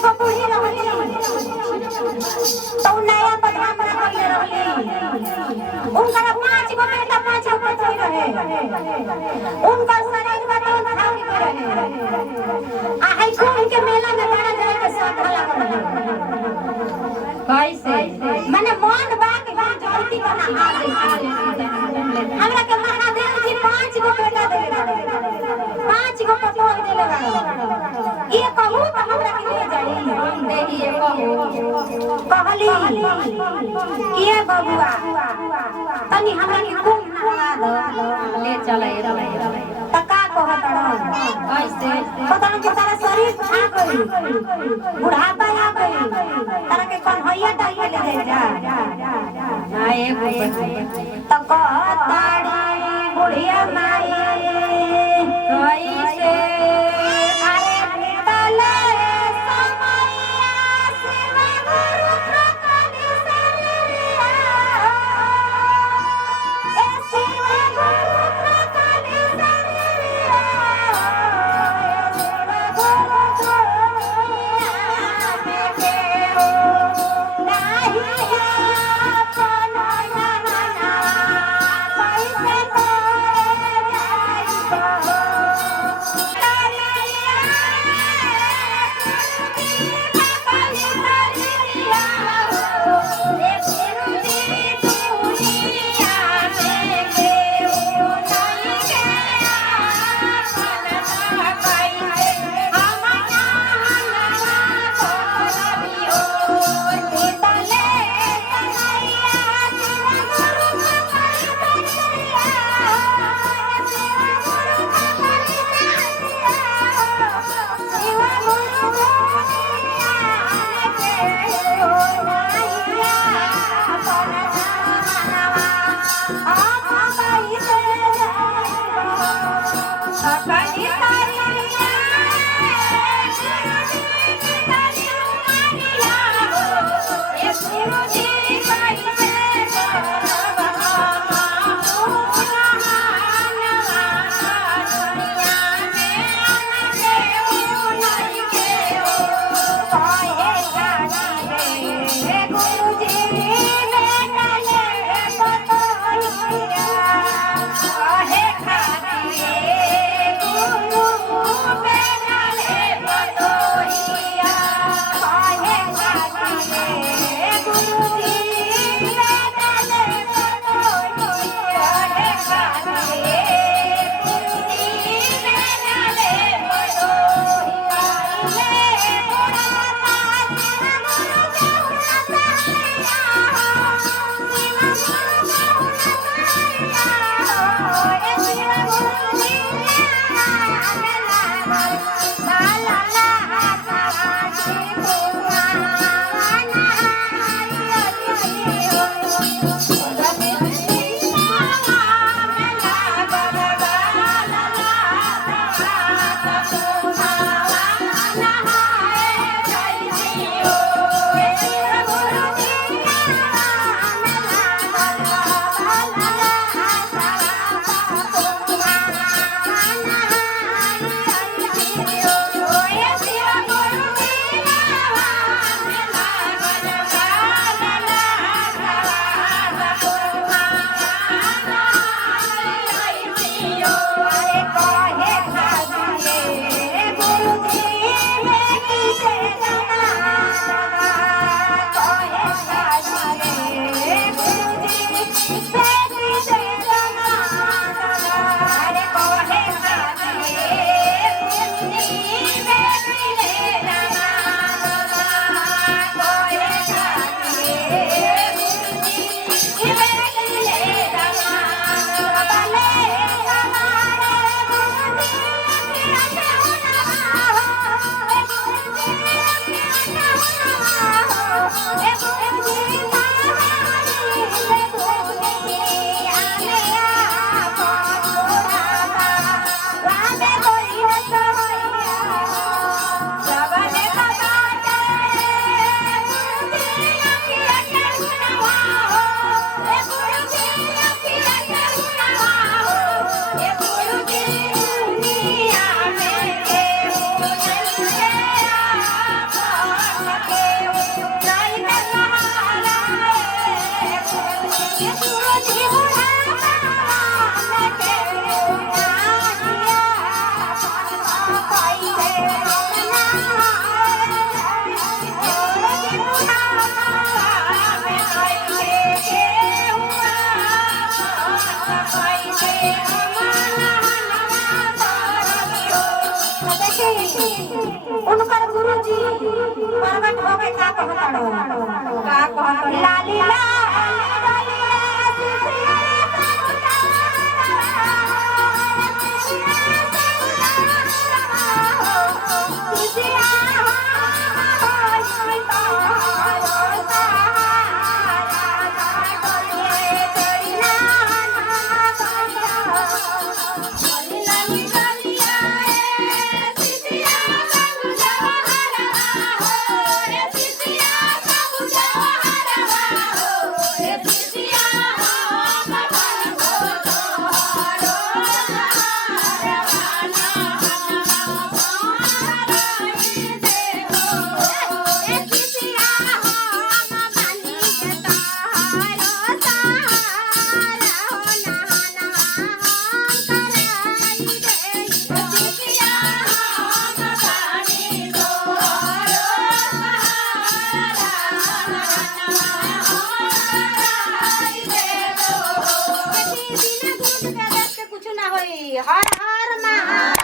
एगो बूढ़ी रहली तो नया बदनाम रखले रहली उनका 5 गो बेटा 5 गो पति रहे उनका शरीर में तो खाली रहे आ है कोई के मेला में बड़ा जाए के साथ हला रहे कैसे माने मन बा के हम जल्दी करना आ गई हमरा के महादेव जी 5 गो बेटा देले 5 गो पति देले ये कहू तो हमरा के ले जाई देखिए कहली किए बबुआ तनी हमरा के खूब नहला दो ले चले तका कहत ऐसे पता न के तारा शरीर खा गई बुढ़ापा आ गई तारा के कन्हैया डाइए ले जा ना एगो तब कहताड़ी बुढ़िया माई कैसे उनकर गुरुजी प्रगट हो गए का कहत लाली हर हर महा